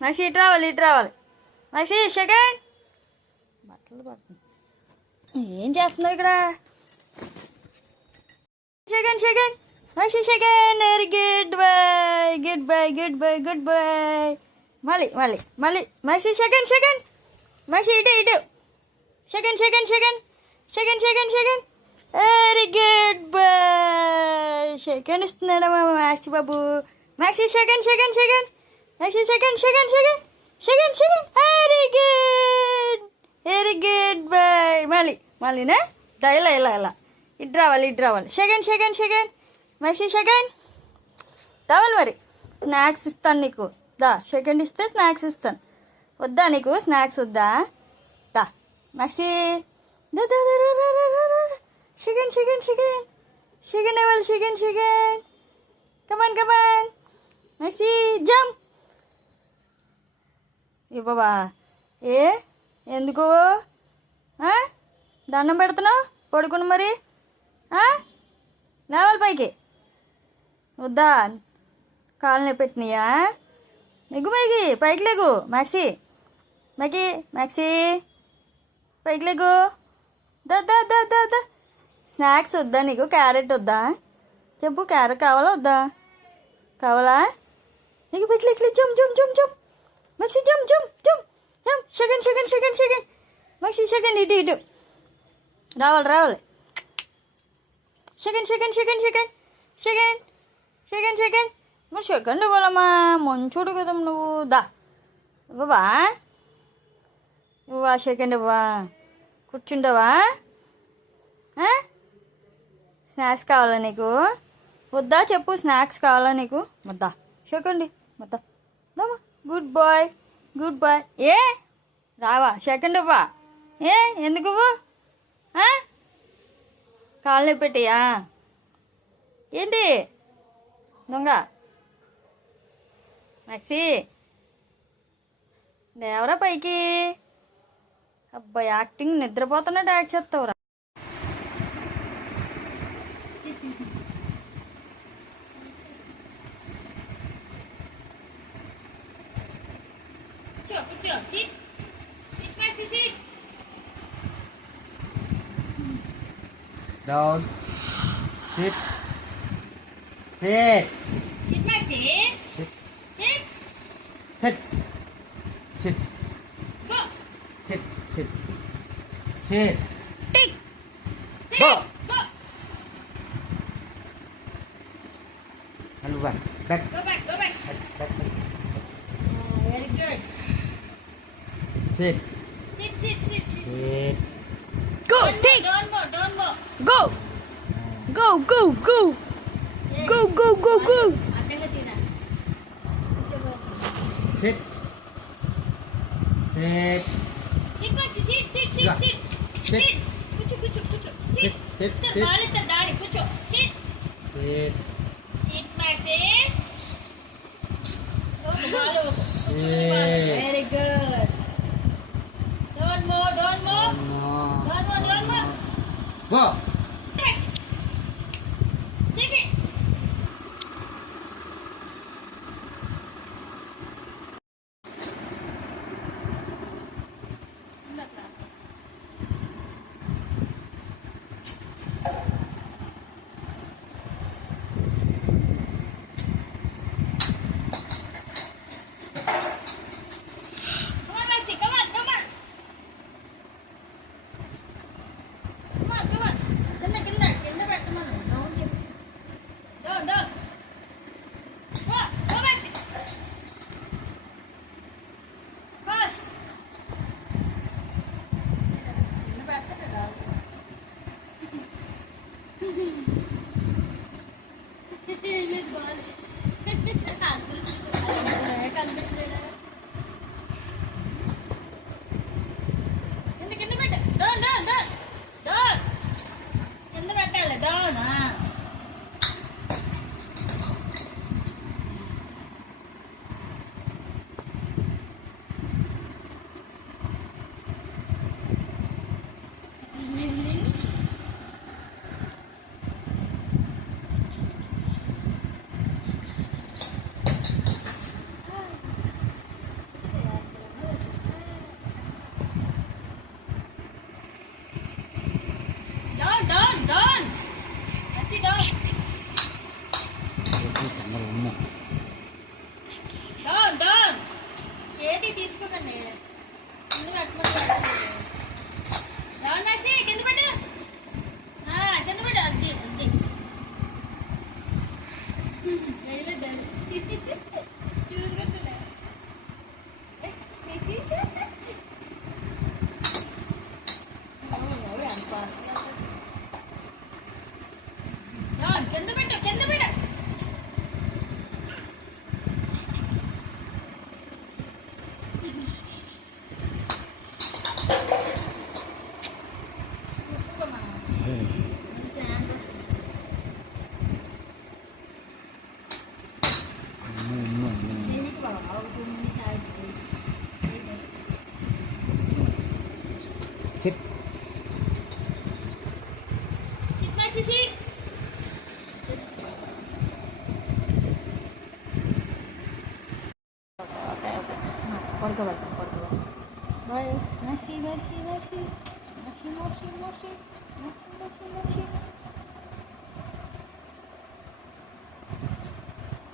Maxi ఇటు రావాలి ఇటు రావాలి. Maxi second. బట్టలు పడుతుంది. ఏం చేస్తున్నావు ఇక్కడ? Second second Maxi second. Very good bye good bye good bye good bye. మళ్ళీ మళ్ళీ మళ్ళీ మాక్సీ సెకండ్ సెకండ్. మాక్సీ ఇటు ఇటు. Second second second second second second. Very good bye. Second ఇస్తున్నాడమ్మా మాక్సీ బాబు. Maxi second second second. Maxi second second second second second. Very good very good bye. మళ్ళీ మళ్ళీనా దా ఇలా ఇలా ఇలా ఇటు రావాలి ఇటు రావాలి. Second second second. Maxi second రావాలి. మరి స్నాక్స్ ఇస్తాను నీకు. దా సెకండ్ ఇస్తే స్నాక్స్ ఇస్తాను. వద్దా నీకు స్నాక్స్ వద్దా? దా మాక్సీ దా దా సెకండ్ సెకండ్ సెకండ్ సెకండ్ ఇవ్వాలి. Second second. Come on come on Maxi jump. బాబా ఏ ఎందుకు దండం పెడుతున్నావు? పడుకుని మరి లేవాలి పైకి. వద్దా కాళ్ళని పెట్టినాయా? నెగ్గు పైకి పైకి లేగు మాక్సీ. మాకి మాక్సీ పైకి లేగు. దా దా దా దా దా. స్నాక్స్ వద్దా నీకు? క్యారెట్ వద్దా చెప్పు. క్యారెట్ కావాలా వద్దా? కావాలా నీకు? పైకి లేకి జమ్ జమ్ జమ్ జమ్. మాక్సీ జమ్ జమ్ జమ్ జమ్. Second second second second. Maxi second ఇటు ఇటు రావాలి రావాలి. Second second second second second second second. మరి సెకండ్ ఇవ్వాలమ్మా. మంచోడు కదా నువ్వు. దా ఇవ్వవా? ఇవ్వా సెకండ్ ఇవ్వా. కూర్చుంటావా? స్నాక్స్ కావాలా నీకు? వద్దా చెప్పు. స్నాక్స్ కావాలా నీకు? వద్దా సెకండ్ వద్దా. దమ్మా గుడ్ బాయ్ గుడ్ బాయ్. ఏ రావా సెకండ్ ఇవ్వా? ఏ ఎందుకు ఇవ్వు? కాళ్ళని పెట్టియా ఏంటి దొంగ? మాక్సీ దేవరా పైకి. అబ్బాయి యాక్టింగ్ నిద్రపోతున్నట్టు యాక్ట్ చేస్తావురా. Down. Sit. Sit. Sit, Maxie. Sit. Sit. Sit. Sit. Go. Sit. Sit. Sit. Tick. Go. Go. And back. Back. Go back. Go back. Back. Very good. Sit. Sit, sit, sit, sit. Sit. Go. Tick. Don't go. Don't go. Go! Go, go, go! Go, go, go, go! Sit. Sit. Sit, Maxie. Sit, sit, sit, Yeah. sit. Sit. Sit. Kuchu, kuchu, kuchu. Sit. Sit. Sit. Sit. Ball itta daddy. Kuchu. Sit. Sit. Sit, Maxie. Go, ball over. Sit. Very good. Don't move. Don't move. No. Don't move. Don't move. Go. Maxie. Take it. Come on, Maxie. Come on. Come on. Come on. Come on. కింద పెట్టమను. Down చెప్పు. Down down. Go go Maxie. Fast. కింద పెట్టరా? ఇది ball. కనిపిస్తలేదా? కింద పెట్ట. Down down down. Down. కింద పెట్టాలి. Down. పెట్టండి ముందుగా అట్టుమని పెట్టండి ఎవరు మనిషి కింద పెట్టు కింద పెట్టు అగ్గి అగ్గి వెళ్ళదండి చూసుకుంటున్నా కింద పెట్టు కింద పెట్టు Sit. sit. పడుకోబెడతాం బాయ్ మసి మసి మసి మసి మసి మసి మసి మసి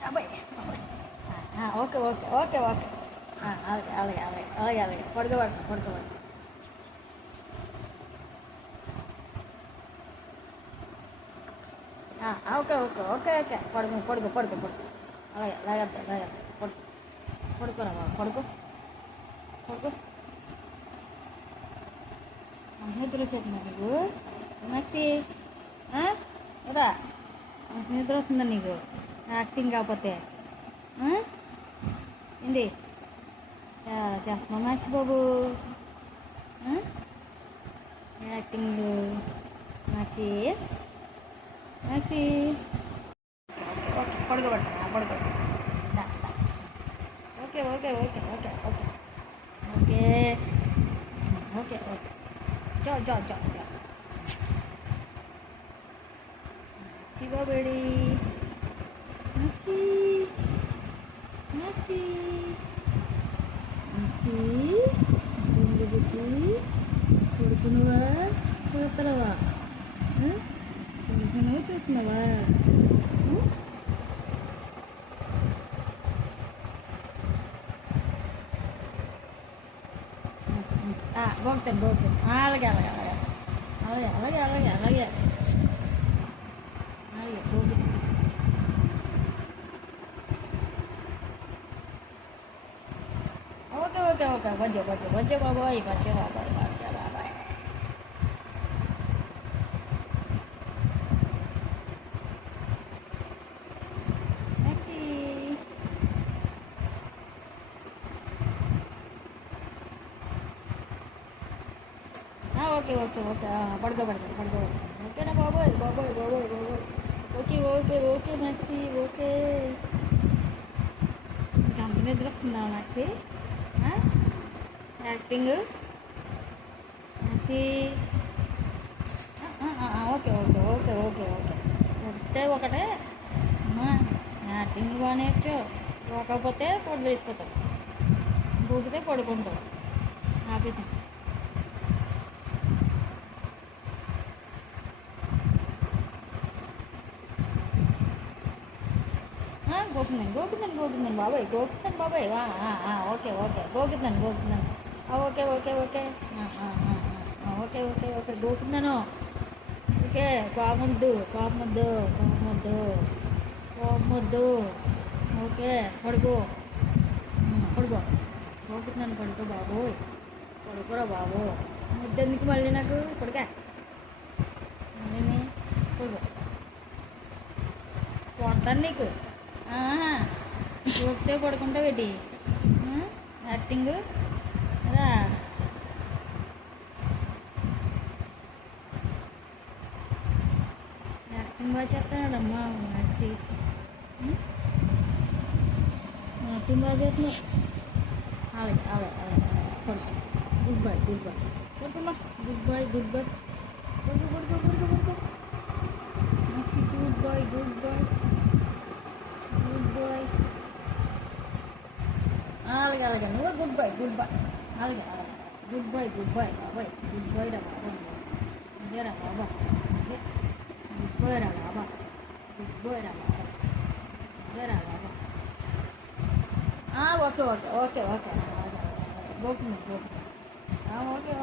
అబ్బాయి ఓకే ఓకే ఓకే ఓకే అలాగే అలాగే అలాగే అలాగే అలాగే పడుకోబెడతాం ఓకే ఓకే ఓకే ఓకే పడుకో అలాగే అలాగే పడుకోరా బాబు పడుకో నిద్ర వచ్చేస్తుందా నీకు మక్సి కదా నిద్ర వస్తుందా నీకు యాక్టింగ్ కాకపోతే ఏంది చేస్తున్నా మ్యాక్స్ బాబు యాక్టింగ్ మ్యాక్సీ పడుకోబెట్టా okay okay okay okay okay okay okay okay జా శివబేడి గుండు బుచ్చి కొడుకునువా కొడతలవా కొడుకునువా చూస్తున్నావా గోపుతాను అలాగే గోపు ఓకే బజ్జ బాబాయ్ ఓకే పడుకోబెడతాను ఓకేనా బాబోయ్ ఓకే మ్యాక్సీ ఓకే ఇంకా అంత నిద్ర వస్తుందా మ్యాక్సీ యాక్టింగ్ మ్యాక్సీ ఓకే ఒకటే యాక్టింగ్ బాగానే పోకపోతే పొడి తెచ్చిపోతాం దూకితే పడుకుంటాం ఆఫీసు గోకుతున్నాను బాబాయ్ ఓకే గోకుతున్నాను ఓకే గోకుతున్నాను ఓకే కోపమొద్దు ఓకే పడుకో గోకుతున్నాను పడుకో బాబోయ్ పడుకోరా బాబు ముద్దెందుకు మళ్ళీ నాకు పడుకా మళ్ళీ పడుకో కొడతాను నీకు చూస్తే పడుకుంటావు ఏంటి యాక్టింగ్ రా యాక్టింగ్ బాగా చేస్తున్నాడమ్మా మ్యాక్సీ యాక్టింగ్ బాగా చేస్తున్నావు అలాగే పడుకో గుడ్ బాయ్ పడుకోమ్మా గుడ్ బాయ్ పడుకో మ్యాక్సీ గుడ్ బాయ్ అలాగే నువ్వు గుడ్ బాయ్ అలాగే గుడ్ బాయ్ బాబాయ్ గుడ్ బాయ్ రా బాబా అదేరా బాబా గుడ్ బాయ్ రా బాబా అదేరా బాబా ఓకే Go. Okay,